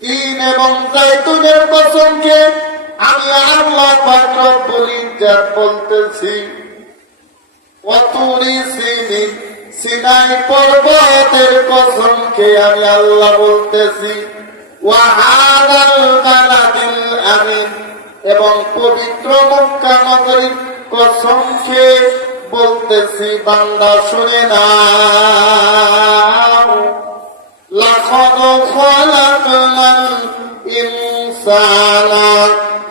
তিন এবং জাইতুনের কসমকে আমি আল্লাহ পাক রব্বুল ইজ্জত বলতেছি, ওয়াতুরি সিনিন, সিনাই পর্বতের কসমকে আমি আল্লাহ বলতেছি, ওয়া হাদাল বালাদিল আমিন, এবং পবিত্র মক্কা নগরীর কসমকে বলতেছি। বান্দা শুনে নাও, লাকাদ খালাকনাল ইনসানা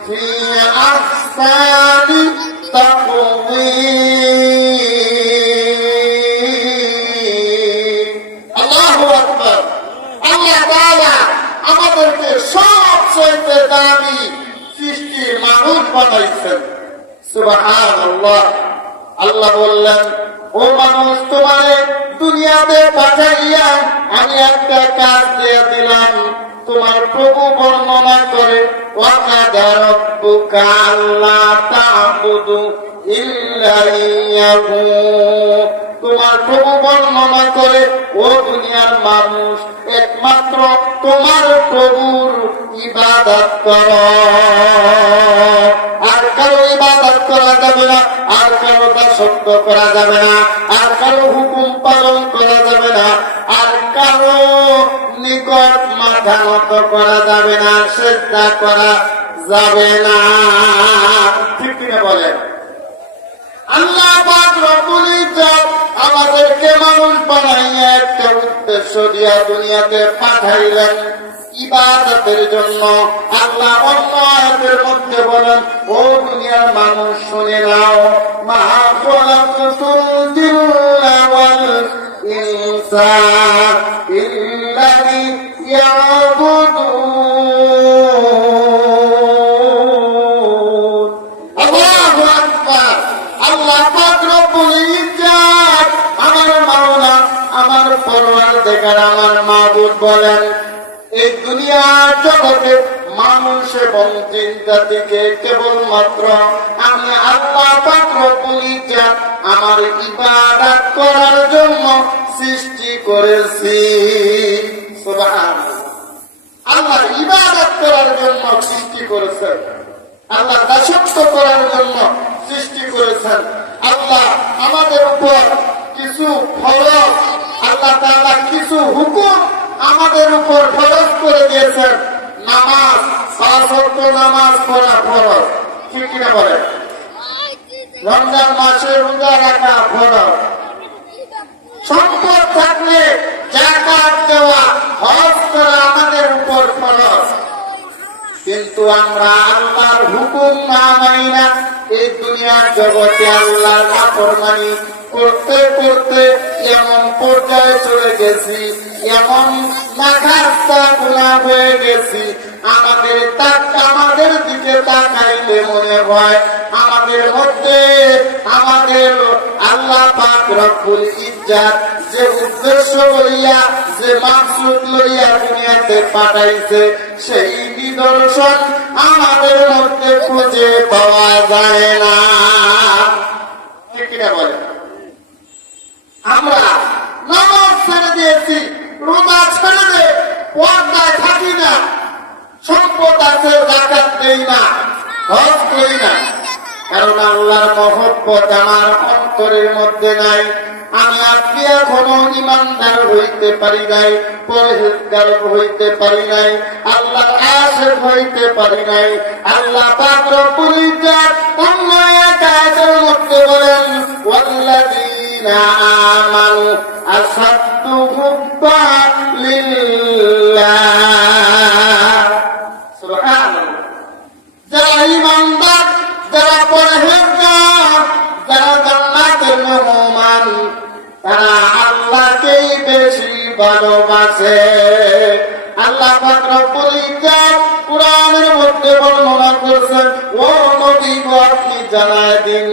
ফি আহসানি তাকওয়িম। আল্লাহু আকবার। আল্লাহ তাআলা আমাদেরকে সবচেয়ে দামি সৃষ্টির মানুষ বানাইছেন। সুবহানাল্লাহ। আল্লাহ বললেন, ও মানুষ, তোমারে দুনিয়াতে পাঠাইয়া আমি একটা কাজ দিয়ে দিলাম। তোমার প্রভু বর্ণনা করে, ওয়াকাদা রাব্বুকা আল্লা তা'বুদু ইল্লা ইয়্যাহু, তোমার প্রভু বর্ণনা করে, ও দুনিয়ার মানুষ, একমাত্র তোমার প্রভুর ইবাদত করো, আর কারো ইবাদত করা যাবে না, আর কারো দাসত্ব করা যাবে না, আর কারো হুকুম পালন করা যাবে না, আর কারো নিকট মাথা নত করা যাবে না, সেজদা করা যাবে না। ঠিক কিনা বলেন? আল্লাহ পাক রব্বুল ইজ্জত আমাদেরকে মানুষ বানাইয়া একটা উদ্দেশ্য দিয়া দুনিয়াতে পাঠাইলেন, ইবাদতের জন্য। আল্লাহ অন্য আয়াতের মধ্যে বলেন, ও দুনিয়ার মানুষ শুনে নাও, মা খালাকতুল জিন্না ওয়াল ইনসা ইল্লা লিয়াবুদুন। আল্লাহু আকবার। আল্লাহ পাক রব্বুল ইজ্জত আমার মাওলা, আমার পরওয়ারদিগার, আমার মাবুদ বলেন, এই দুনিয়ার জগতে মানুষ এবং জিন জাতিকে কেবলমাত্র আমি আল্লাহ পাক রব্বুল ইজ্জত আমার ইবাদত করার জন্য সৃষ্টি করেছি। সুবহানাল্লাহ। আল্লাহ ইবাদত করার জন্য সৃষ্টি করেছেন, আল্লাহ দাসত্ব করার জন্য সৃষ্টি করেছেন। আল্লাহ আমাদের উপর কিছু ফরজ, আল্লাহ তাআলা কিছু হুকুম আমাদের উপর ফরজ করে দিয়েছেন। নামাজ, 5 ওয়াক্ত নামাজ পড়া ফরজ, ঠিক কিনা বলেন? রমজান মাসে রোজা রাখা ফরজ, সম্পদ থাকলে যাকাত দেওয়া, হজ করা আমাদের উপর ফরজ। কিন্তু আমরা আল্লাহর হুকুম না মানি না, এই দুনিয়ার জগতে আল্লাহর নাফরমানি করতে করতে এমন পর্যায়ে চলে গেছি, এমন নাখাস্তা গুনাহ হয়ে গেছি, আমাদের দিকে তাকাইলে মনে হয় আমাদের মধ্যে আমাদের আল্লাহ পাক রব্বুল ইজ্জত যে উদ্দেশ্য লইয়া, যে মাকসুদ লইয়া দুনিয়াতে পাঠাইছে, সেই নিদর্শন আমাদের মধ্যে খুঁজে পাওয়া যায় না। ঠিক কিনা বলেন? আমরা নামাজ ছেড়ে দিয়েছি, রোজা ছেড়ে দিয়ে পর্দায় থাকি না, সম্পদ আছে যাকাত দেই না, হজ করি না, কারণ আল্লাহর মহব্বত আমার অন্তরের মধ্যে নাই। আমি আপনি এখনো ইমানদার হইতে পারি নাই, পরহেজগার হইতে পারি নাই, আল্লাহর আশিক হইতে পারি নাই। আল্লাহ পাক রব্বুল ইজ্জত অন্য এক আয়াতের মধ্যে বলেন, ওয়াল্লাযীনা আমানু আসাদ্দু হুব্বান লিল্লাহ। সুবহানাল্লাহ। যারা ইমানদার, যারা পরহেজগার, যারা জান্নাতের মেহমান, তারা আল্লাহকেই বেশি ভালোবাসে। আল্লাহ পাক রব্বুল ইজ্জত কুরআনের মধ্যে বর্ণনা করেছেন, ও নবী গো, আপনি জানায় দিন,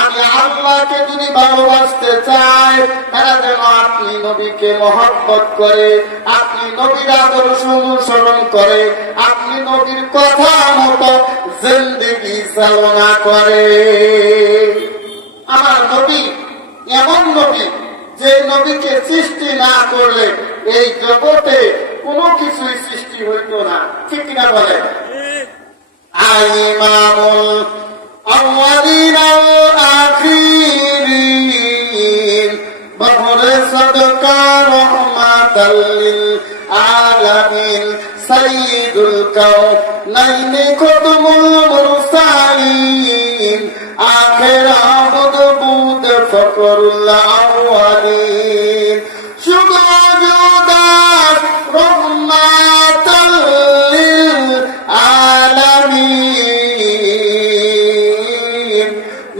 আমি আল্লাহকে যদি ভালোবাসতে চাই, তারা যেন আপনি নবীকে মহব্বত করে, আপনি নবীর আদর্শ অনুসরণ করে, আপনি নবীর কথা মতো জিন্দেগি চালনা করে। আমার নবী এমন নবী, যে নবীকে সৃষ্টি না করলে এই জগতে কোনো কিছুই সৃষ্টি হইতো না, ঠিক কিনা বলে? ইমামুল আউয়ালিন ওয়াল আখিরিন বহরে সাদকা রহমাতাল লিল আলামিন সাইয়্যিদুল কাওনাইনি কুতুবুল মুরসালিন আখির আবদ বুদ ফকরুল আউয়ালিন সুবহানাল্লাহ রহমাতাল লিল আলামিন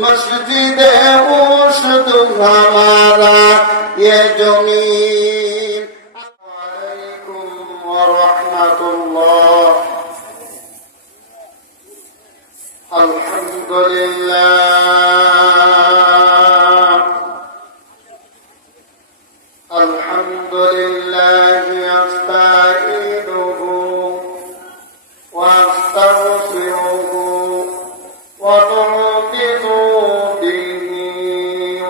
মসজিদে উশদ হামারা ये जमीन अलैकुम व रहमतुल्लाह अल्हम्दुलिल्लाह अस्तईनुहु व अस्तगफिरुहु व नु'मिनु बिहि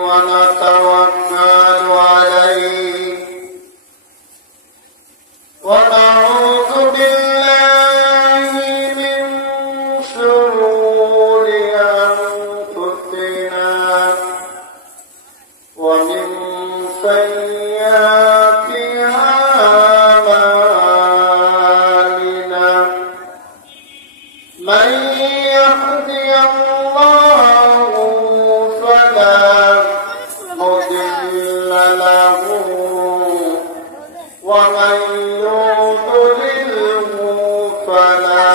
व नतवक्कलु अलैहि व नऊज़ु बिल्लाहि मिन शुरूरि अनफुसिना व मिन सय्यिआति अमालिना من يهدي الله فلا مضل له ومن يضلله فلا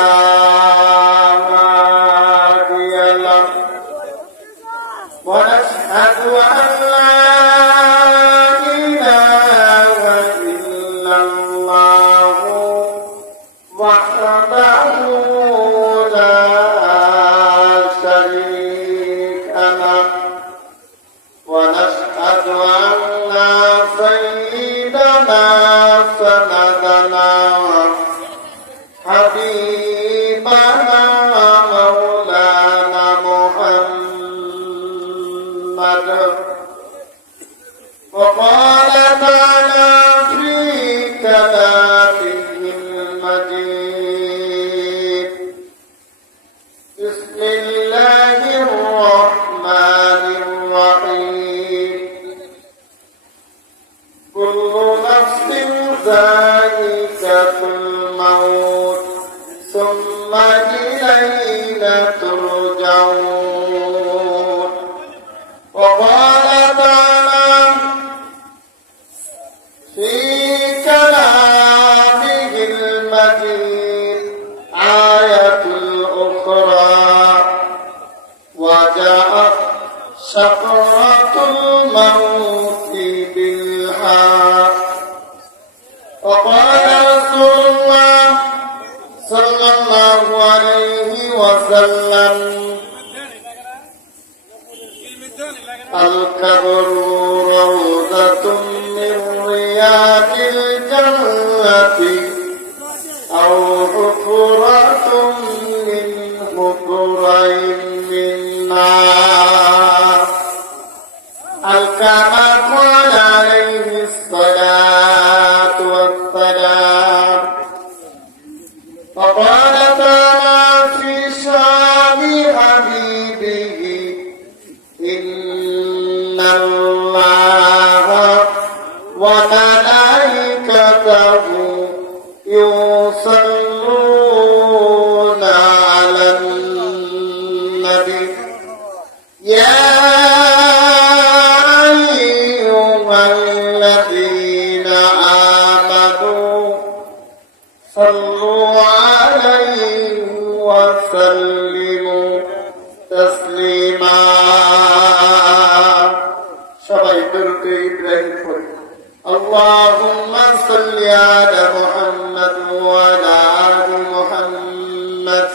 هادي له ونشهد أن لا إله إلا الله وحده لا شريك له ونشهد أن سيدنا سندنا حبيبنا مولانا محمد وقال تعالى في كلامه المجيد بسم الله الرحمن الرحيم كل نفس ذائقة الموت ثم إلينا ترجعون وقال تعالى في كلامه المجيد آية أخرى وجاءت سكرة الموت بالحق وقال رسول الله صلى الله عليه وسلم القبر روضة من رياض الجنة أو حفرة من حفر من نار أو كما قال عليه الصلاة والسلام وقال تعالى في شان حبيبه إن الله وملائكته يصلون على النبي يا أيها الذين آمنوا صلوا عليه وسلموا تسليما شباب إبراهيم اللهم صل على محمد وعلى آل محمد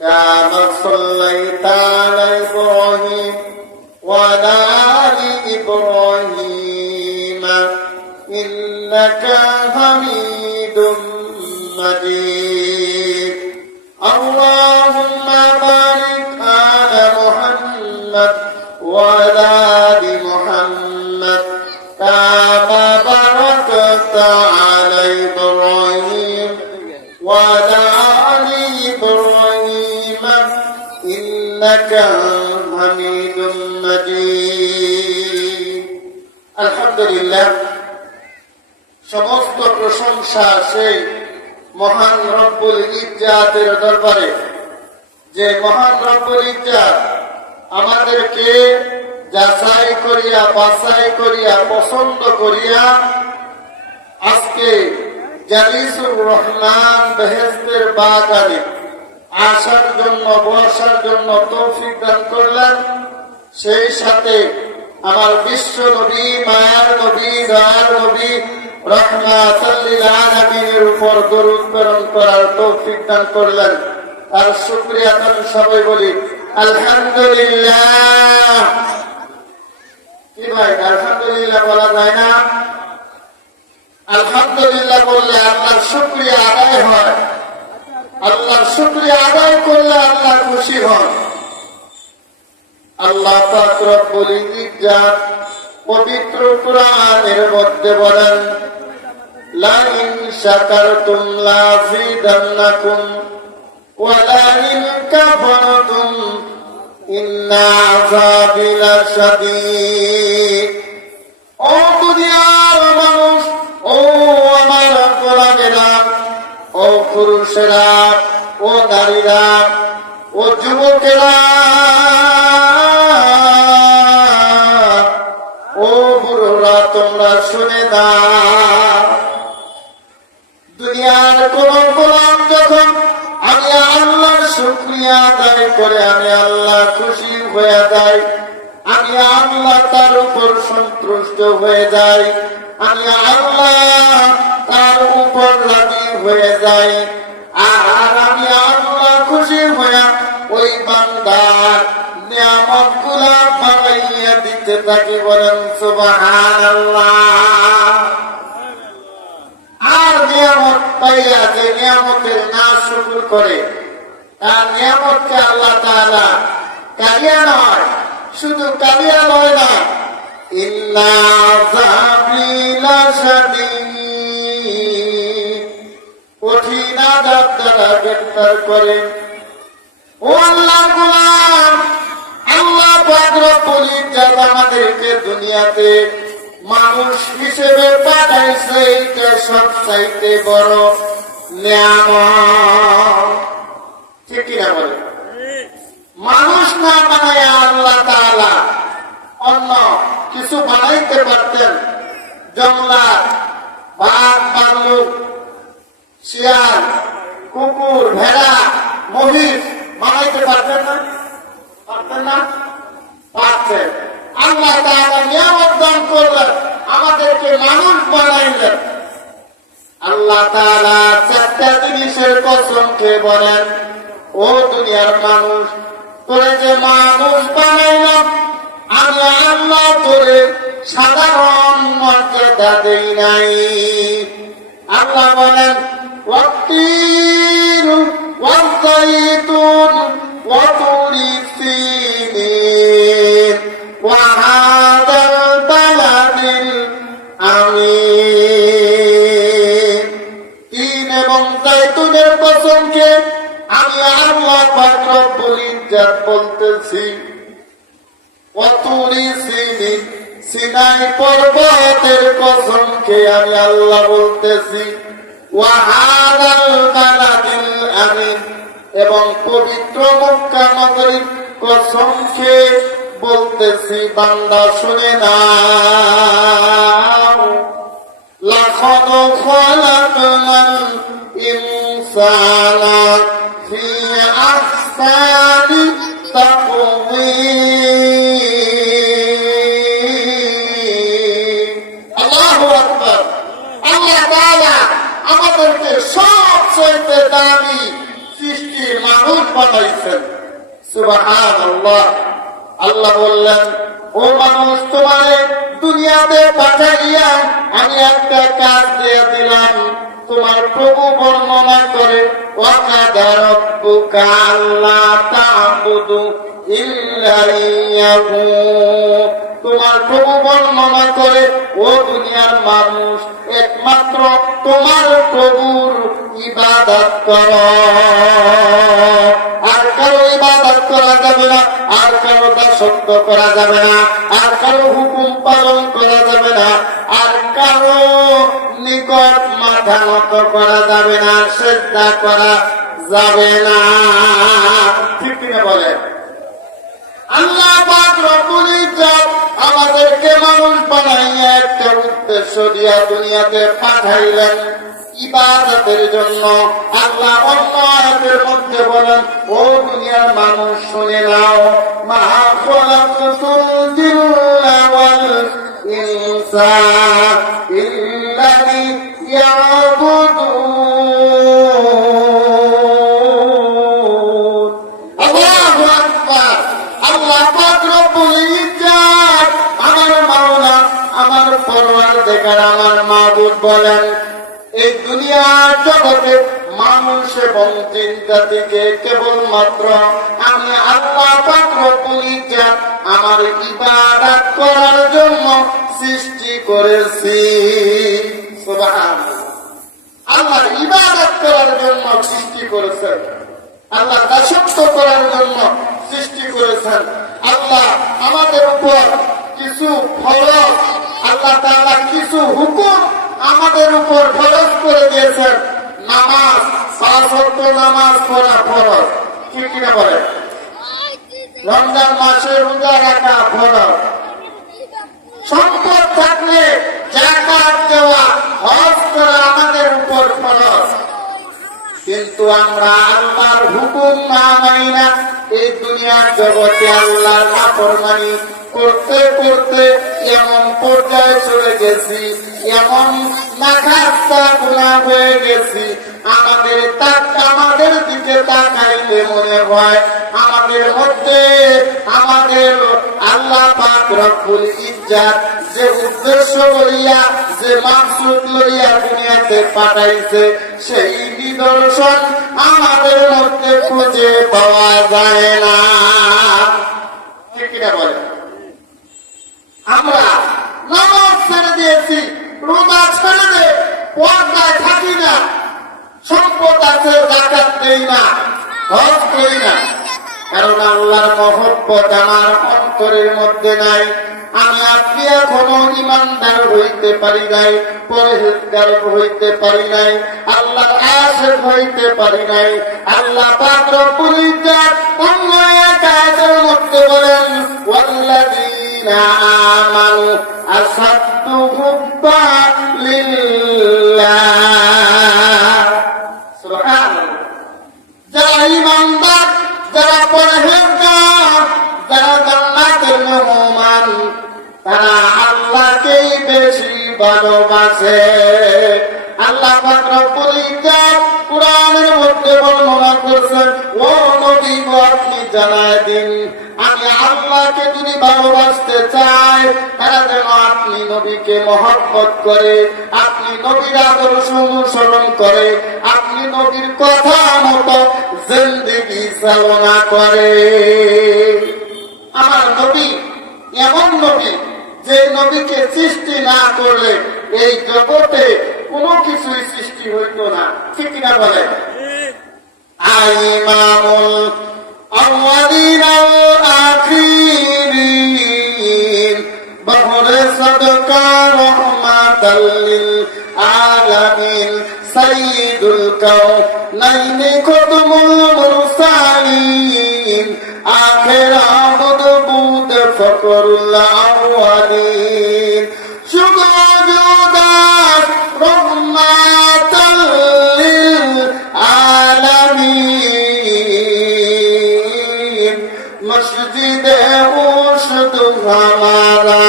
كما صليت على إبراهيم وعلى آل إبراهيم إنك حميد مجيد اللهم بارك على محمد وعلى آل محمد كما باركت على إبراهيم وعلى آل إبراهيم إنك حميد مجيد الحمد لله সমস্ত প্রশংসা সেই মহান রব্বুল ইজ্জাতের দরবারে যে মহান রব্বুল ইজ্জাত আমাদেরকে যাচাই করিয়া বাছাই করিয়া পছন্দ করিয়া আজকে জালিসুর রহমান বেহেশতের বাগানে আসার জন্য বসার জন্য তৌফিক দান করলেন। সেই সাথে আমার বিশ্ব নবী মায়ার নবী দয়ার নবী রহমাতুল লিল আলামিনের উপর দরুদ প্রেরণ করার তৌফিক দান করলেন। তার শুকরিয়া আদান সবাই বলি আলহামদুলিল্লাহ। কি ভাই আলহামদুলিল্লাহ বলা যায় না? আলহামদুলিল্লাহ বললে আল্লাহর শুকরিয়া আদায় হয়, আল্লাহর শুকরিয়া আদায় করলে আল্লাহ খুশি হন। আল্লাহ পাক রব্বুল ইজ্জাত পবিত্র কুরআনের মধ্যে বলেন লা ইন শাকারতুম লাযিদান্নাকুম ওয়া লা ইন কাফারতুম ইন্না আযাবি লাশাদীদ। ও দুনিয়ার মানুষ, ও আমার গোলামেরা, ও পুরুষেরা, ও নারীরা, ও যুবকেরা, ও বুড়োরা, তোমরা শুনে দাও। দুনিয়ার কোন গোলাম যখন আমি আল্লাহর শুকরিয়া আদায় করে আমি আল্লাহ খুশি হয়ে যাই, আমি আল্লাহ তার উপর সন্তুষ্ট হয়ে যাই, আমি আল্লাহ তার উপর রাজি হয়ে যাই, আর আমি আল্লাহ খুশি হয়ে ওই বান্দার নিয়ামত গুলা বাড়াইয়া দিতে থাকি। বলেন সুবহানাল্লাহ। আর নিয়ামত পাইয়া যে নিয়ামতের না শুকর করে তার নিয়ামতকে আল্লাহ তাআলা কালিয়া নয়, শুধু কালিয়া নয় না, ইন্না আযাবি লাশাদীদ, কঠিন আযাব দ্বারা গ্রেফতার করে। ও আল্লাহর গোলাম, আল্লাহ পাক রব্বুল ইজ্জাত আমাদেরকে দুনিয়াতে মানুষ হিসেবে পাঠাইছে, এটা সবচাইতে বড় নিয়ামত। ঠিক কিনা বলে? মানুষ না বানায় আল্লাহ তাআলা অন্য কিছু বানাইতে পারতেন। জঙ্গলার বাঘ, ভাল্লুক, শিয়াল, কুকুর, ভেড়া, মহিষ বানাইতে পারতেন না? পারতেন না? পারতেন। আল্লাহ তাআলা নিয়ামত দান করলেন, আমাদেরকে মানুষ বানাইলেন। আল্লাহ তাআলা চারটা জিনিসের কসম খেয়ে বলেন, ও দুনিয়ার মানুষ, তোরে যে মানুষ বানাইলাম আমি আল্লাহ তোরে সাধারণ মর্যাদা দেই নাই। আল্লাহ বলেন ওয়াত্তিন ওয়াযাইতুন ওয়া তুরি সিনিন ওয়া হাদাল বালাদিল আমিন। তিন এবং জাইতুনের কসমকে আমি আল্লাহ পাক রব্বুল ইজ্জাত বলতেছি। ওয়া তুরি সিনিন, সিনাই পর্বতের কসম খেয়ে আমি আল্লাহ বলতেছি। ওয়া হাদাল বালাদিল আমিন, এবং পবিত্র মক্কা নগরীর কসম খেয়ে বলতেছি। বান্দা শুনে নাও, লাকাদ খালাকনাল ইনসানা ফি আহসানি তাকওয়িম। আল্লাহু আকবার। আল্লাহ তাআলা আমাদেরকে সবচেয়ে দামি সৃষ্টির মানুষ বানাইছেন। সুবহানাল্লাহ। আল্লাহ বললেন, ও মানুষ, তোমারে দুনিয়াতে পাঠাইয়া আমি একটা কাজ দিয়ে দিলাম। তোমার প্রভু বর্ণনা করে ওয়াকাদা রাব্বুকা আল্লা তা'বুদু ইল্লা ইয়্যাহু। তোমার প্রভু বর্ণনা করে, ও দুনিয়ার মানুষ, একমাত্র তোমার প্রভুর ইবাদত করো। আর কারো ইবাদত করা যাবে না, আর কারো দাসত্ব করা যাবে না, আর কারো হুকুম পালন করা যাবে না, আর কারো নিকট মাথা নত করা যাবে না, সেজদা করা যাবে না। ঠিক কিনা বলেন? আল্লাহ পাক রব্বুল ইজ্জত আমাদেরকে মানুষ বানাইয়া একটা উদ্দেশ্য দিয়া দুনিয়াতে পাঠাইলেন ইবাদতের জন্য। আল্লাহ অন্য আয়াতের মধ্যে বলেন, ও দুনিয়ার মানুষ শুনে নাও, মা খালাকতুল জিন্না ওয়াল ইনসা ইল্লা লিয়াবুদুন। আল্লাহু আকবার। আল্লাহ পাক রব্বুল ইজ্জত আমার মাওলা, আমার পরওয়ারদিগার, আমার মাবুদ বলেন, এই দুনিয়ার জগতে মানুষ এবং জিন জাতিকে কেবলমাত্র আমি আল্লাহ পাক রব্বুল ইজ্জত আমার ইবাদত করার জন্য সৃষ্টি করেছি। সুবহানাল্লাহ। আল্লাহর ইবাদত করার জন্য সৃষ্টি করেছেন, আল্লাহ দাসত্ব করার জন্য সৃষ্টি করেছেন। আল্লাহ আমাদের উপর কিছু ফরজ, আল্লাহ তাআলা কিছু হুকুম আমাদের উপর ফরজ করে দিয়েছেন। নামাজ, 5 ওয়াক্ত নামাজ পড়া ফরজ, ঠিক কিনা বলে? রমজান মাসে রোজা রাখা ফরজ। সম্পদ থাকলে যাকাত দেওয়া, হজ করা আমাদের উপর ফরজ। কিন্তু আমরা আল্লাহর হুকুম না মানি না, এই দুনিয়ার জগতে আল্লাহর নাফরমানি করতে করতে এমন পর্যায়ে চলে গেছি, এমন নাখাস্তা গুনাহ হয়ে গেছি, আমাদের দিকে তাকাইলে মনে হয় আমাদের মধ্যে আমাদের আল্লাহ পাক রব্বুল ইজ্জত যে উদ্দেশ্য লইয়া, যে মাকসুদ লইয়া দুনিয়াতে পাঠাইছে, সেই নিদর্শন আমাদের মধ্যে খুঁজে পাওয়া যায় না। ঠিক কিনা বলে? আমরা নামাজ ছেড়ে দিয়েছি, রোজা ছেড়ে দে, পর্দায় থাকি না, সম্পদ আছে যাকাত দেই না, হজ করি না, কারণ আল্লাহর মহব্বত আমার অন্তরের মধ্যে নাই। আমি আপনি এখনো ইমানদার হইতে পারি নাই, পরহেজগার হইতে পারি নাই, আল্লাহর আশিক হইতে পারি নাই। আল্লাহ পাক রব্বুল ইজ্জত অন্য এক আয়াতের মধ্যে বলেন, ওয়াল্লাযীনা আমানু আসাদ্দু হুব্বান লিল্লাহ। সুবহানাল্লাহ। যারা ইমানদার, যারা পরহেজগার, যারা জান্নাতের মেহমান, তারা আল্লাহকেই বেশি ভালোবাসে। আল্লাহ পাক রব্বুল ইজ্জত কুরআনের মধ্যে বর্ণনা করেছেন, ও নবী গো, আপনি জানায় দিন, আমি আল্লাহকে যদি ভালোবাসতে চাই, তারা যেন আপনি নবীকে মহব্বত করে, আপনি নবীর আদর্শ অনুসরণ করে, আপনি নবীর কথা মতো জিন্দেগি চালনা করে। আমার নবী এমন নবী, যে নবীকে সৃষ্টি না করলে এই জগতে কোনো কিছুই সৃষ্টি হইত না। ঠিক কিনা বলে? ইমামুল আউয়ালিন ওয়াল আখিরিন, বহরে সাদকা রাহমাতাল লিল আলামিন, সাইয়্যিদুল কাউনাইনি কুতুবুল মুরসালিন, আখির আবদ বুদ ফকরুল আউয়ালিন, সুগজুদাত রহমাতাল লিল আলামিন, মসজিদে উশদ হামারা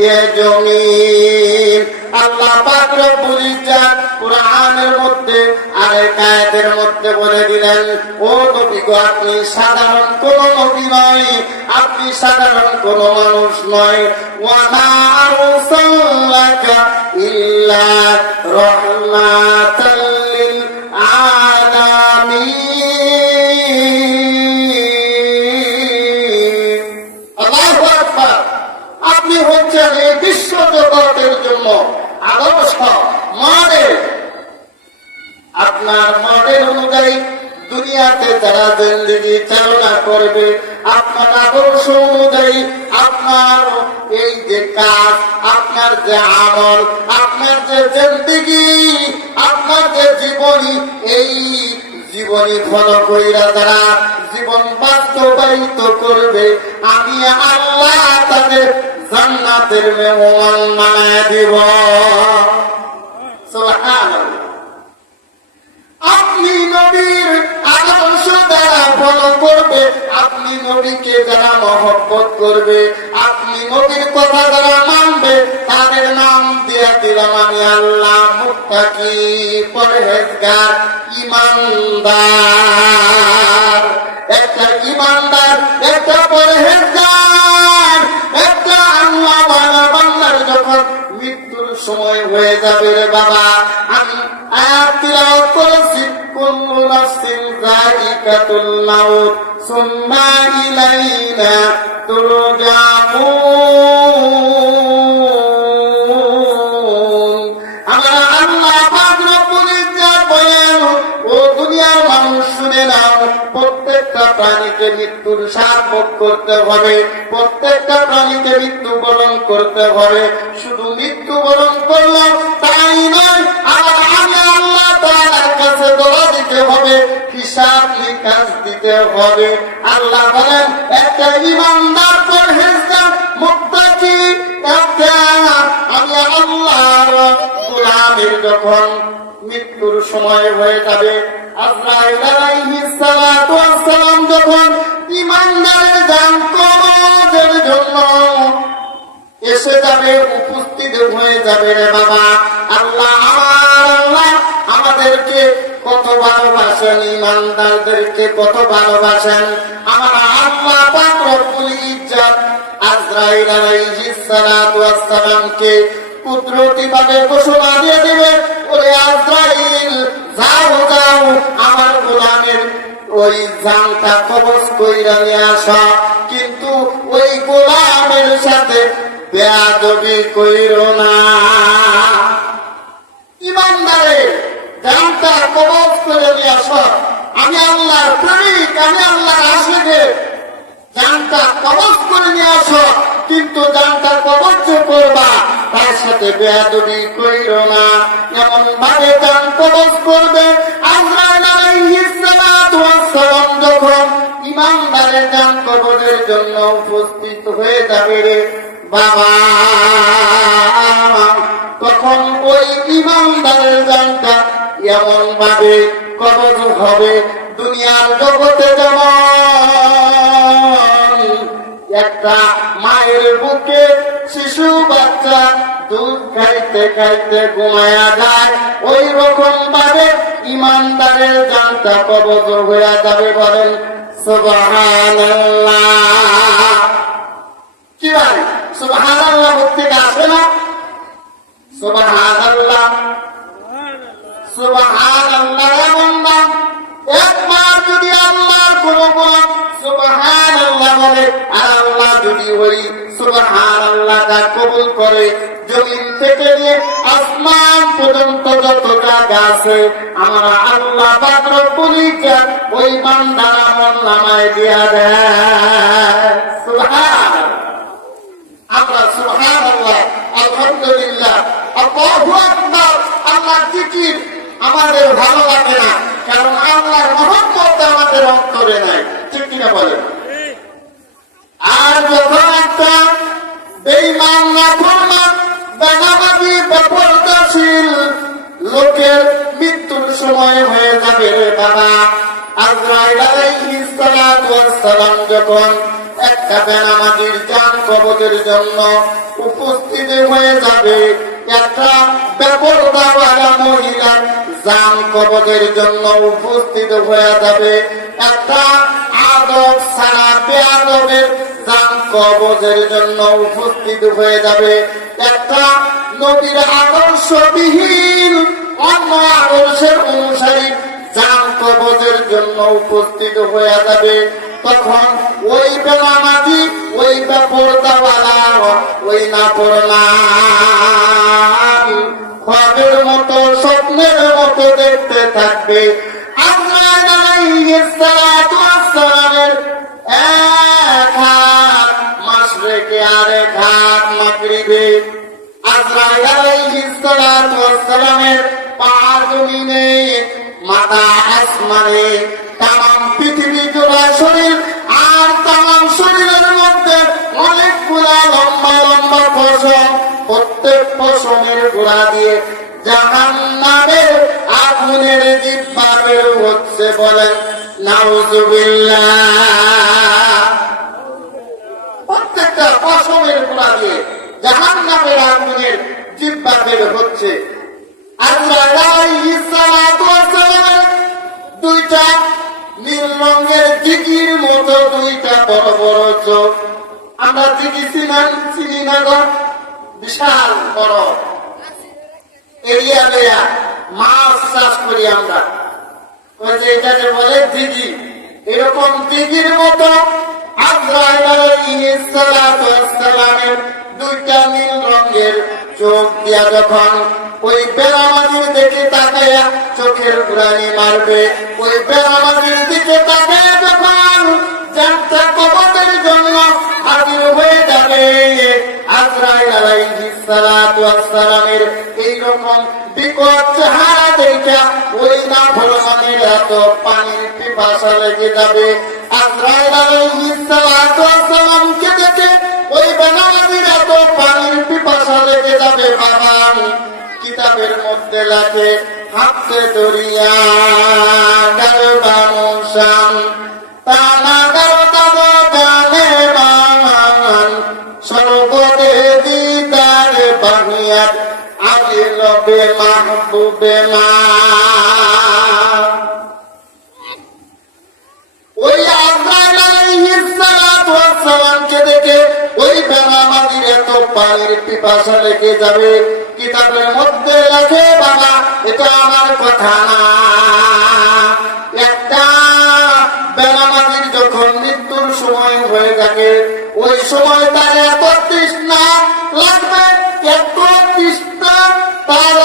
ইয়ে জমিন। আল্লাহ পাক রব্বুল ইজ্জত কুরআনের মধ্যে আরেক আয়াতের মধ্যে বলে দিলেন, ও নবী গো, আপনি সাধারণ কোন নবী নয়, আপনি সাধারণ কোন মানুষ নয়। ওয়া মা আরসালনাকা ইল্লা রাহমাতাল লিল আলামিন। আল্লাহু আকবার। আপনি হচ্ছেন এই বিশ্ব জগতের জন্য আদর্শ। অনুযায়ী দুনিয়াতে যারা জিন্দেগি চালনা করবে, আপনার আদর্শ অনুযায়ী আপনার এই যে কাজ, আপনার যে আমল, আপনার যে জিন্দেগি, আপনার যে জীবনী, এই জীবনী ফলো কইরা যারা জীবন বাস্তবায়িত করবে, আমি আল্লাহ তাদের জান্নাতের মেহমান বানায় দিব। সুবহানাল্লাহ। আপনি নবীর আদর্শ দ্বারা ফলো করবে, আপনি নবীকে যারা মহব্বত করবে, আপনি নবীর কথা যারা মানবে, তাদের নাম দিয়ে দিলাম আমি আল্লাহ মুত্তাকি, পরহেজগার, ঈমানদার। একটা ঈমানদার, একটা পরহেজগার, একটা আল্লাহওয়ালা বান্দার যখন মৃত্যুর সময় হয়ে যাবে রে বাবা, আমি আয়াত তিলাওয়াত করেছি, কুল্লু নাফসিন যায়িকাতুল মাউত সুম্মা ইলাইনা তুরজাউন। আমরা আল্লাহ পাক রব্বুল ইজ্জত বলেন, ও দুনিয়ার মানুষ শুনে নাও, প্রত্যেকটা প্রাণীকে মৃত্যুর স্বাদ ভোগ করতে হবে, প্রত্যেকটা প্রাণীকে মৃত্যুবরণ করতে হবে। শুধু মৃত্যুবরণ করলাম তাই নয়, আবার আমি আল্লাহ তাআলার কাছে দোয়া দিতে হবে, হিসাব নিকাশ দিতে হবে। আল্লাহ বলেন, একটা ঈমানদার, পরহেজগার, মুত্তাকি, একটা আমি আল্লাহর গোলামের যখন মৃত্যুর সময় হয়ে যাবে, আজরাইল আলাইহিস সালাতু ওয়াস সালাম যখন ঈমানদারের জান কবজের জন্য এসে যাবে, উপস্থিত হয়ে যাবে রে বাবা, আল্লাহ আমাদেরকে কত ভালোবাসেন, ঈমানদারদেরকে কত ভালোবাসেন। আমরা আল্লাহ পাক রব্বুল ইজ্জত আজরাইল আলাইহিস সালাতু ওয়াস সালামকে কুদরতিভাবে ঘোষণা দিয়ে দিবে, ওরে আজরাইল, যাও যাও, আমার গোলামের ওই জানটা কবজ কইরা নিয়ে আসা, কিন্তু ওই গোলামের সাথে বেয়াদবি কইরো না। ঈমানদারের জানটা কবজ করে নিয়ে আসা, আমি আল্লাহর প্রেমিক, আমি আল্লাহর আশিক, জানটা কবজ করে নিয়ে আসো, কিন্তু জানটা কবজ যে করবা তার সাথে বেয়াদবি কইরো না। এমন ভাবে জান কবজ করবে, আজরাইল আলাইহিস সালাতু ওয়াস সালাম যখন ঈমানদারের জান কবজের জন্য উপস্থিত হয়ে যাবে রে বাবা, তখন ওই ঈমানদারের জানটা এমন ভাবে কবজ হবে, দুনিয়ার জগতে যেমন একটা মায়ের বুকে শিশু বাচ্চা দুধ খাইতে খাইতে ঘুমায়া যায়, ওই রকম ভাবে ঈমানদারের জানটা কবজ হয়ে যাবে। বলেন সুবহানাল্লাহ। কি ভাই, সুবহানাল্লাহ থেকে আসে না? সুবহানাল্লাহ, সুবহানাল্লাহ। এমন নাম একবার যদি আল্লাহর গুণগান সুবহানাল্লাহ বলে, আর আল্লাহ যদি ওই সুবহানাল্লাহটা কবুল করে, জমিন থেকে নিয়ে আসমান পর্যন্ত যত জায়গা আছে, আমরা আল্লাহ পাক রব্বুল ইজ্জত ওই বান্দার আমলনামায় দিয়া দেয়। সুবহানাল্লাহ। আমরা সুবহানাল্লাহ, আলহামদুলিল্লাহ, আল্লাহু আকবার, আল্লাহর জিকির আমাদের ভালো লাগে না, কারণ আল্লাহর মহব্বত আমাদের অন্তরে নাই। ঠিক কিনা বলেন? আর যখন একটা বেঈমান, নাফরমান, দাগাবাজি, বেপরদাশীল লোকের মৃত্যুর সময় হয়ে যাবে রে বাবা, আজরাইল আলাইহিস সালাতু ওয়াস সালাম যখন একটা বেনামাজির জান কবজের জন্য উপস্থিত হয়ে যাবে, একটা বেপরদাওয়ালা মহিলার জান কবজের জন্য উপস্থিত হয়ে যাবে, একটা আদব ছাড়া বেয়াদবের জান কবজের জন্য উপস্থিত হয়ে যাবে, একটা নবীর আদর্শবিহীন অন্য আদর্শের অনুসারী জান কবজের জন্য উপস্থিত হয়ে যাবে। তখন ওই বেনামাজি, ওই বেপরদাওয়ালা, ওই নাফরমান খোয়াবের মতো, স্বপ্নের মতো দেখতে থাকবে। আজরাইল মাথা আসমানে, তাম পৃথিবী জোড়া শরীর, আর তাম শরীরের মধ্যে অনেকগুলা লম্বা লম্বা পশম, প্রত্যেক পশমের গোড়া দিয়ে জাহান্নামের আগুনের জিহ্বা বের হচ্ছে। বলেন নাউযুবিল্লাহ। প্রত্যেকটা পশমের গোড়া দিয়ে জাহান্নামের আগুনের জিহ্বা বের হচ্ছে। আজরাইল আলাইহিস সালাতু ওয়াস সালাম দুইটা নীল রঙের দিঘির মতো দুইটা বড় বড় চোখ। আমরা দিঘি চিনি না গো, বিশাল বড় এরিয়া দেয়া মাছ চাষ করি আমরা, এটাকে বলে দিঘি। এরকম দিঘির মতো আজরাইল আলাইহিস সালাতু ওয়াস সালামের দুইটা নীল রঙের চোখ দিয়া যখন ওই বেনামাজির দিকে তাকায়া চোখের ঘুরানি মারবে, ওই বেনামাজির দিকে তাকায়া যখন জানটা কবরের জন্য হাজির হয়ে যাবে, আজরাইল আলাইহিস সালাতু ওয়াস সালামের এইরকম বিকট চেহারা দেখা ওই নাফরমানের এত পানির পিপাসা লেগে যাবে। আজরাইল আলাইহিস সালাতু ওয়াস সালামকে দেখে ওই বেনামাজির এত পানির পিপাসা লেগে যাবে। বাবা কিতাবের মধ্যে লেখে হাতে দরিয়া গালবানুসান তানা গালতাব জানে মান সর্বদে দিদার বানিয়াত আজিল বে মাহবুবে মা। ওই আজরাইল আলাইহিস সালাতু ওয়াস সালামকে দেখে ওই বেনামাজির এত পানির পিপাসা লেগে যাবে। কিতাবের মধ্যে লেখে, বাবা এটা আমার কথা না, একটা বেনামাজির যখন মৃত্যুর সময় হয়ে থাকে ওই সময় তার এত তৃষ্ণা লাগবে, এত তৃষ্ণা তার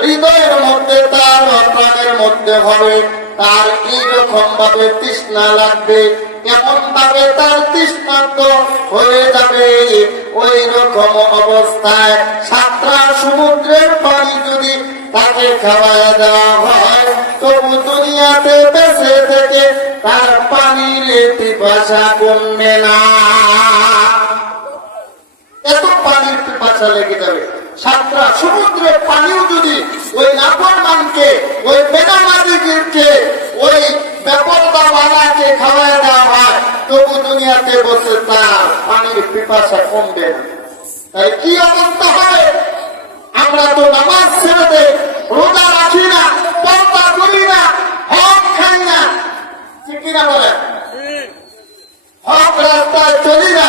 হৃদয়ের মধ্যে, তার প্রাণের মধ্যে হবে, তার এইরকম ভাবে তৃষ্ণা লাগবে, কেমন ভাবে তার তৃষ্ণার্ত হয়ে যাবে। ওই রকম অবস্থায় সাতটা সমুদ্রের পানি যদি তাকে খাওয়ায় দেওয়া হয় তবু দুনিয়াতে বেঁচে থেকে তার পানির পিপাসা কমবে না। এত পানির পিপাসা লেগে যাবে। সাতটা সমুদ্রের পানিও যদি ওই নাফরমানকে, ওই বেনামাজিকে, ওই বেপরদাওয়ালাকে খাওয়ায় দেওয়া হয় তবু দুনিয়াতে বসে তার পানির পিপাসা কমবে না। তাই কি অবস্থা হবে? আমরা তো নামাজ ছেড়ে দেই, রোজা রাখি না, পর্দা করি না, হক খাই না, ঠিক কিনা বলেন? হক রাস্তায় চলি না,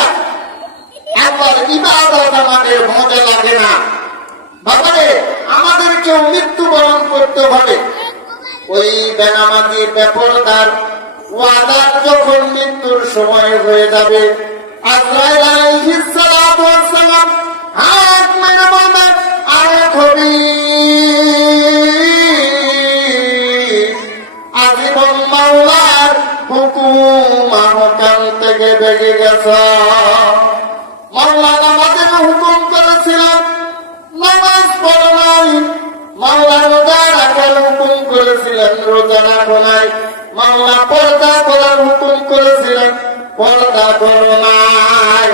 আবার ইবাদত আমাদের মজা লাগে না। বাবারে আমাদেরকেও মৃত্যুবরণ করতে হবে। ওই বেনামাজি বেপরদার ওয়াদার যখন মৃত্যুর সময় হয়ে যাবে, আজরাইল আলাইহিস সালাতু ওয়াস সালাম হাত মেরে বলবে, আরে খবি আজীবন মাওলার হুকুম আহকাম থেকে বেগে গেছ। মাওলা নামাজের হুকুম করেছিলাম, নামাজ পড়ো নাই। মাওলা রোজা রাখার হুকুম করেছিলেন, রোজা রাখো নাই। মাওলা পর্দা করার হুকুম করেছিলেন, পর্দা করো নাই।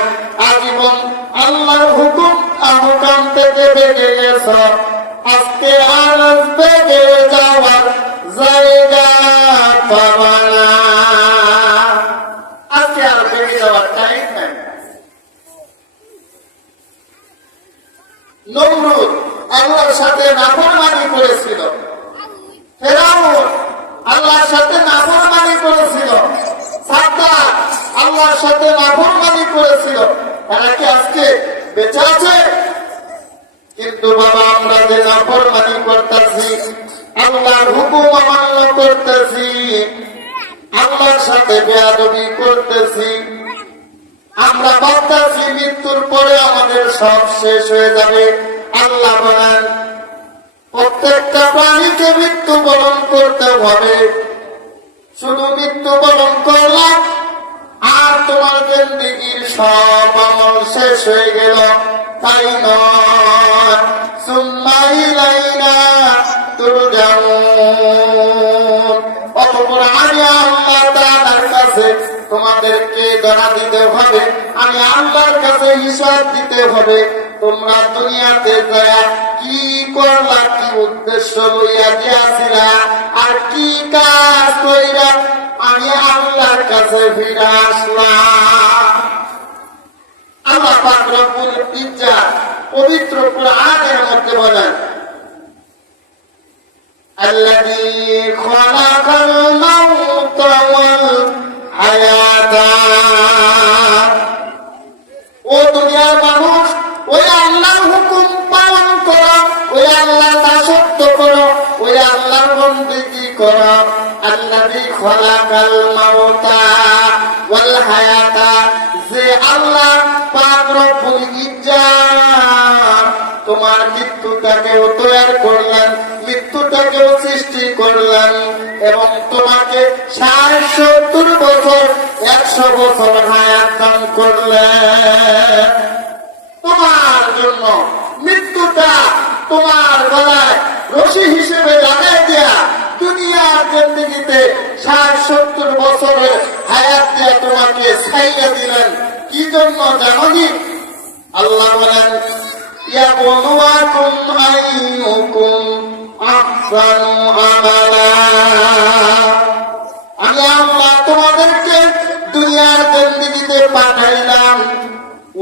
আজীবন আল্লাহর হুকুম আহকাম থেকে বেগে গেছ। আজকে আর বেগে যাওয়ার জায়গা পাবা না। আজকে আর বেগে যাওয়ার টাইম নাই। নমরুদ আল্লাহর সাথে নাফরমানি করেছিল, ফেরাউন আল্লাহর সাথে নাফরমানি করেছিল, সাদ্দাত আল্লাহর সাথে নাফরমানি করেছিল। তারা কি আজকে বেঁচে আছে? কিন্তু বাবা আমরা যে নাফরমানি করতেছি, আল্লাহর হুকুম অমান্য করতেছি, আল্লাহর সাথে বেয়াদবি করতেছি, আমরা ভাবতেছি মৃত্যুর পরে আমাদের সব শেষ হয়ে যাবে। আল্লাহ বলেন প্রত্যেকটা প্রাণীকে মৃত্যুবরণ করতে হবে। শুধু মৃত্যুবরণ করলাম আর তোমার জিন্দেগীর সব আমল শেষ হয়ে গেল তাই নয়। সুম্মা ইলাইনা তুরজাউন। অতঃপর আমি আল্লাহ তাআলার কাছে তোমাদেরকে ধরা দিতে হবে, আমি আল্লাহর কাছে হিসাব দিতে হবে। তোমরা দুনিয়াতে যায় কি করলা, কি উদ্দেশ্য লইয়া গিয়াছিলা, আর কি কাজ কইরা আমি আল্লাহর কাছে ফিরে আসলাম। আল্লাহ পাক রব্বুল ইজ্জাত পবিত্র কুরআনের মধ্যে বলেন, الذي خلق الموت والحياة। ও দুনিয়ার মানুষ, ওই আল্লাহর হুকুম পালন করো, ওই আল্লাহর দাসত্ব করো, ওই আল্লাহর বন্দেগী করো। আল্লাযী খালাকাল মাউতা ওয়াল হায়াতা, যে আল্লাহ পাক রব্বুল ইজ্জাত তোমার মৃত্যুটাকেও তৈরি করলেন, মৃত্যুটাকেও সৃষ্টি করলেন, এবং তোমাকে ৬০-৭০ বছর ১০০ বছর হায়াত দান করলেন তোমার জন্য। মৃত্যুটা তোমার গলায় রশি হিসেবে লাগাই দেয়া দুনিয়ার জিন্দেগিতে ৬০-৭০ বছরের হায়াত দিয়া তোমাকে ছাইয়া দিলেন। কি জন্য জানি? আল্লাহ বলেন, ইয়াবলুয়াকুম আইয়ুকুম আহসানু আমালা। আমি আল্লাহ তোমাদেরকে দুনিয়ার জিন্দেগিতে পাঠাইলাম,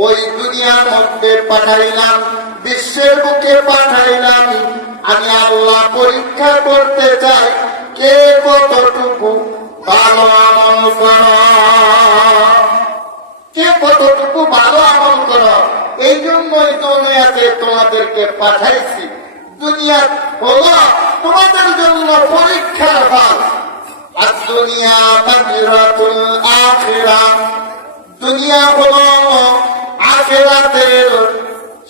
ওই দুনিয়ার মধ্যে পাঠাইলাম, বিশ্বের বুকে পাঠাইলাম। আমি আল্লাহ পরীক্ষা করতে চাই কে কতটুকু ভালো আমল করো, কে কতটুকু ভালো আমল করো। এই জন্যই দুনিয়াতে তোমাদেরকে পাঠাইছি। দুনিয়া হলো তোমাদের জন্য পরীক্ষার ফল। আর দুনিয়া মাযরাতুল আখিরাহ, দুনিয়া হলো আখিরাতের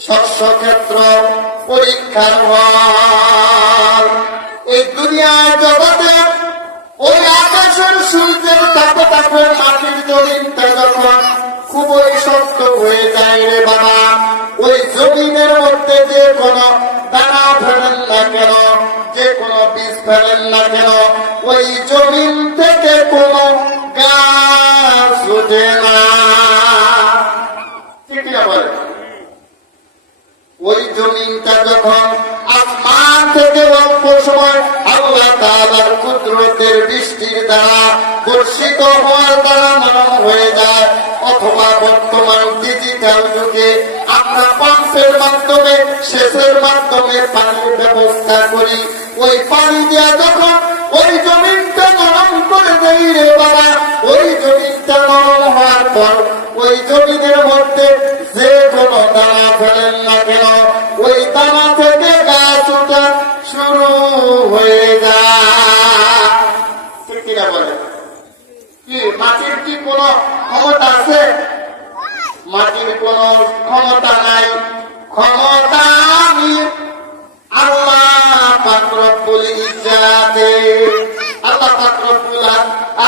শস্যক্ষেত্র, পরীক্ষার ফল। এই দুনিয়া জগতে ওই আকাশের সূর্যের তাপে তাপে মাটির জমিনটা যখন খুবই শক্ত হয়ে যায় রে বাবা, ওই জমিনের মধ্যে যে কোনো দানা ফেলেন না কেন, যে কোনো বীজ ফেলেন না কেন, ওই জমিন থেকে কোনো গাছ ওঠে না। ঠিক না বলে? ওই জমিনটা যখন আসমান থেকে অল্প সময় আল্লাহ তাআলার কুদরতের বৃষ্টির দ্বারা বর্ষিত হওয়ার দ্বারা নরম হয়ে যায়, অথবা বর্তমান ডিজিটাল যুগে আমরা পাম্পের মাধ্যমে, সেচের মাধ্যমে পানির ব্যবস্থা করি, ওই পানি দিয়া যখন ওই জমিনটা নরম করে দেই রে বাবা, ওই জমিনটা নরম হওয়ার পর ওই জমিনের মধ্যে যে কোনো দানা ফেলেন না কেন, ওই দানা থেকে গাছ ওঠা শুরু হয়ে যায়। ঠিক কিনা বলে? কি মাটির কি কোনো ক্ষমতা আছে? মাটির কোনো ক্ষমতা নাই। ক্ষমতা আমি আল্লাহ পাক রব্বুল ইজ্জাতে। আল্লাহ পাক রব্বুল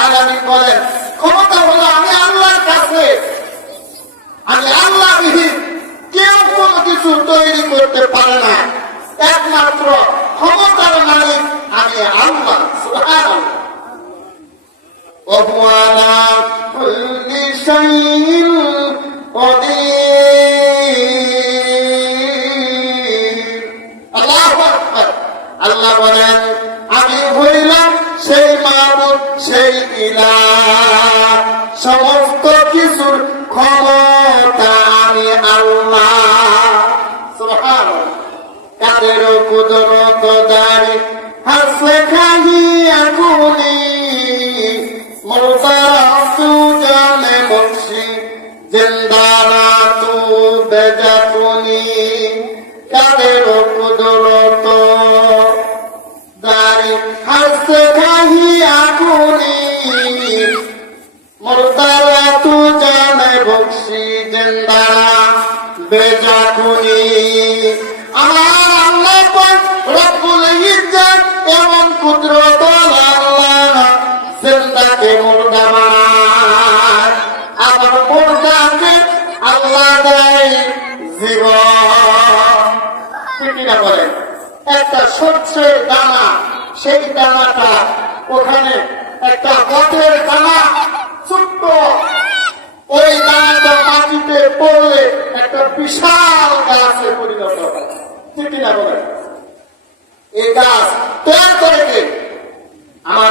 আলামিন বলেন, ক্ষমতা হলো আমি আল্লাহর কাছে। আমি আল্লাহ বিহীন কেউ কোনো কিছু তৈরি করতে পারে না। একমাত্র ক্ষমতার মালিক আমি আল্লাহ। সুবহানাল্লাহ। ওয়া হুয়া আলা কুল্লি শাইইন কাদির। আল্লাহু আকবার। আল্লাহ বলেন, আমি হইলাম সেই মাবুদ, সেই ইলাহ, সমস্ত কিছুর ক্ষমতা আমি আল্লাহ। সুবহানাল্লাহ। কাদের কুদরত দারি হাসে খাহি আগুনি, মুরতারা তু জানে বখশি, জিন্দানা তু বেজাতুনি। কাদের কুদরত দারি হাসে খাহি আগুনি, মুরতারা তু জানে বখশি, জিন্দানা বেজাতুনি। আমার আল্লাহ পাক রব্বুল ইজ্জাত এমন কুদরত আল্লাহ, জিন্দাকে মুর্দা বানায়, আবার মুর্দাকে আল্লাহ দেয় জীবন। ঠিক না বলে? একটা সর্ষের দানা, সেই দানাটা ওখানে একটা বটের দানা, ছোট্ট ওই দানাটা মাটিতে পড়লে একটা বিশাল গাছে পরিণত হয়। ঠিক কিনা বলেন? এই গাছ তৈরি করে কে? আমার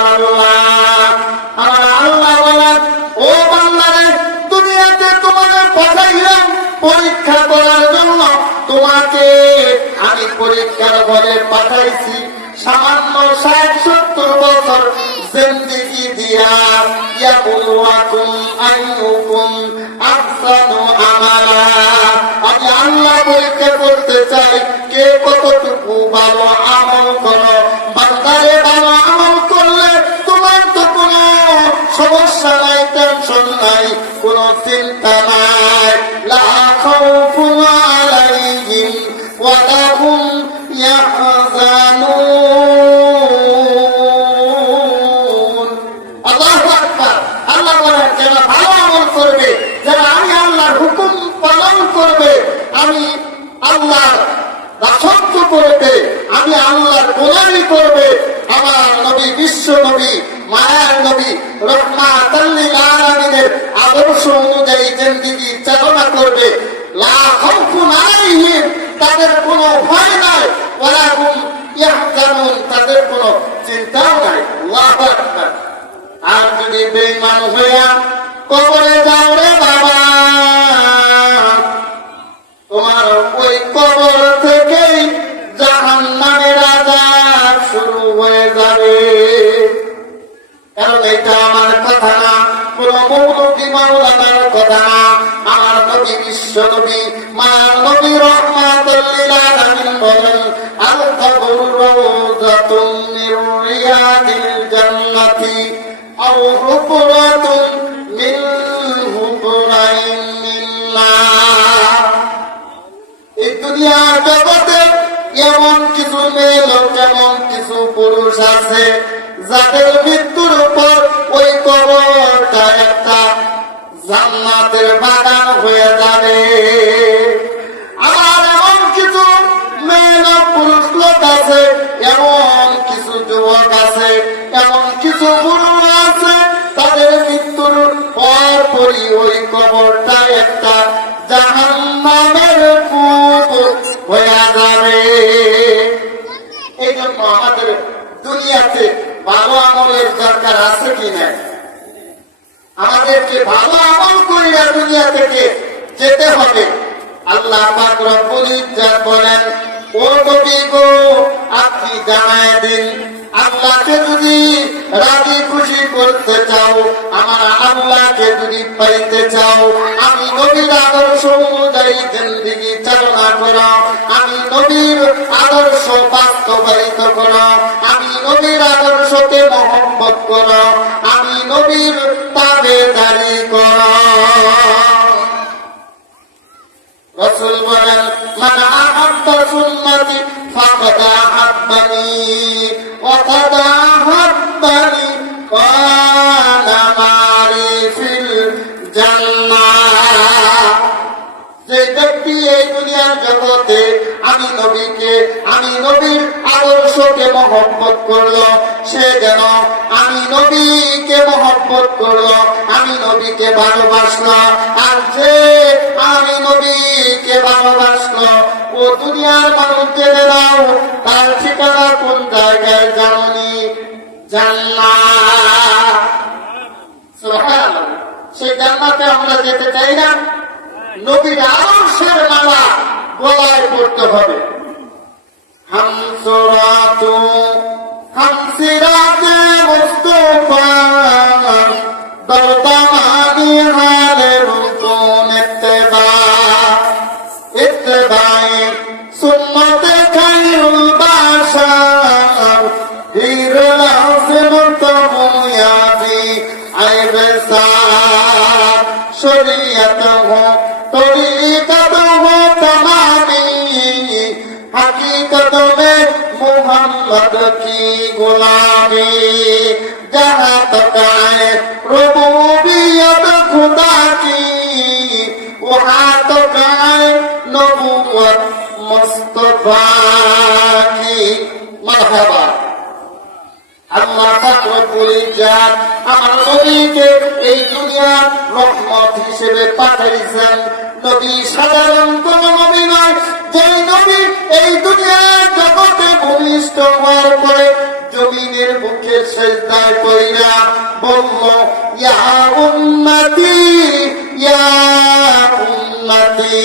আল্লাহ বলেন, ও বান্দারে, দুনিয়াতে তোমাকে পাঠাইলাম পরীক্ষা করার জন্য। তোমাকে আমি পরীক্ষার বলে পাঠাইছি সামান্য ৬০-৭০ বছর জিন্দেগি দিয়া, ইয়াবলুয়াকুম আইয়ুকুম আহসানু আমালা। আমি আল্লাহ পরীক্ষা করতে চাই কে কতটুকু ভালো আমল করো। বান্দারে, ভালো আমল করলে তোমার তো কোনো সমস্যা নাই, টেনশন নাই, কোনো চিন্তা নাই। লা খাউফুন আলাইহিম ওয়া লা হুম ইয়াহজানুন। আল্লাহু আকবার। আল্লাহ বলেন, যারা ভালো আমল করবে, যারা আমি আল্লাহর হুকুম পালন করবে, আমি আল্লাহর দাসত্ব করবে, আমি আল্লাহর গোলামি করবে, আমার নবী, বিশ্ব নবী, মায়ার নবী, রাহমাতাল লিল আলামিনের আদর্শ অনুযায়ী জিন্দেগি চালনা করবে, লা খাউফুন আলাইহিম, তাদের কোনো ভয় নাই, ওয়া লা হুম ইয়াহজানুন, তাদের কোনো চিন্তাও নাই। আল্লাহু আকবার। আর যদি বেঈমান হইয়া কবরে যাও রে বাবা, তোমার ওই কবর থেকেই জাহান্নামের আযাব শুরু হয়ে যাবে। কারণ এটা আমার কথা না, কোন মৌলভী মাওলানার কথা না, আমার নবী, বিশ্ব নবী, মায়ার নবী, রাহমাতুল লিল আলামিন বলেন, আল কবরু রাওযাতুম মির রিয়াদিল জান্নাতি আও হুফরাতুন মিন হুফরাইনিল্লাহ। এই দুনিয়া জগতে এমন কিছু মেয়ে লোক, এমন কিছু পুরুষ আছে যাদের মৃত্যুর উপর ওই কবরটা একটা জান্নাতের বাগান হয়ে যাবে। আর এমন কিছু মেয়ে লোক, পুরুষ লোক আছে, এমন কিছু যুবক আছে, এমন কিছু পুরুষ আছে, তাদের মৃত্যুর পরই ওই কবরটা একটা জাহান্নামের কূপ হয়ে যাবে। এই জন্য আমাদের দুনিয়াতে ভালো আমলের দরকার আছে কি না? আমাদেরকে ভালো আমল করিয়া দুনিয়া থেকে যেতে হবে। আল্লাহ পাক রব্বুল ইজ্জত বলেন, ও নবী গো, আপনি জানায় দিন, আল্লাহকে যদি রাজি খুশি করতে চাও, আমার আল্লাহকে যদি পাইতে চাও, আমি নবীর আদর্শ অনুযায়ী জিন্দেগি চালনা করো, আমি নবীর আদর্শ বাস্তবায়িত করো, আমি নবীর আদর্শকে মহব্বত করো, আমি নবীর তাবেদারি করো। রাসূল বলেন, মান আহাব্বা সুন্নতি ফাকাদ আহাব্বানি ওয়া কাদ আহাব্বানি কানা মারি ফিল জান্নাহ। যে ব্যক্তি এই দুনিয়ার জগতে আমি নবীকে, আমি নবীর আদর্শকে মহব্বত করলো, সে যেন আমি নবীকে মহব্বত করলো, আমি নবীকে ভালোবাসলো। আর যে আমি নবীকে ভালোবাসলো, ও দুনিয়ার মানুষ জেনে নাও, তার ঠিকানা কোন জায়গায় জানি? জান্নাত। সুবহানাল্লাহ। সেই জান্নাতে আমরা যেতে চাই না? নবীর আদর্শের মালা গলায় পড়তে হবে। হামসুরাতু হামসিরাতে মুস্তাফা দরদামানি হালে রুকুন ইত্তেবাই সুন্নতে খায়রুল বাশার হিরুল হাসন তমুয়াবি আইবে সার শরীয়ত হো তরিকত হো তমামি हकीकत में मोहम्मद की गुलामी जहाँ तक आए रुबूबियत खुदा की वहाँ तक आए नबूवत मुस्तफा की। মারহাবা। আল্লাহ পাক রব্বুল ইজ্জাত আমার নবীকে এই দুনিয়ার রহমত হিসেবে পাঠাইছেন। নবী সাধারণ কোন নবী নয়, যে নবী এই দুনিয়ার জগতে ভূমিষ্ঠ হওয়ার পরে জমিনের বুকে সেজদায় পড়িয়া বলল, ইয়া উম্মতি ইয়া উম্মতি।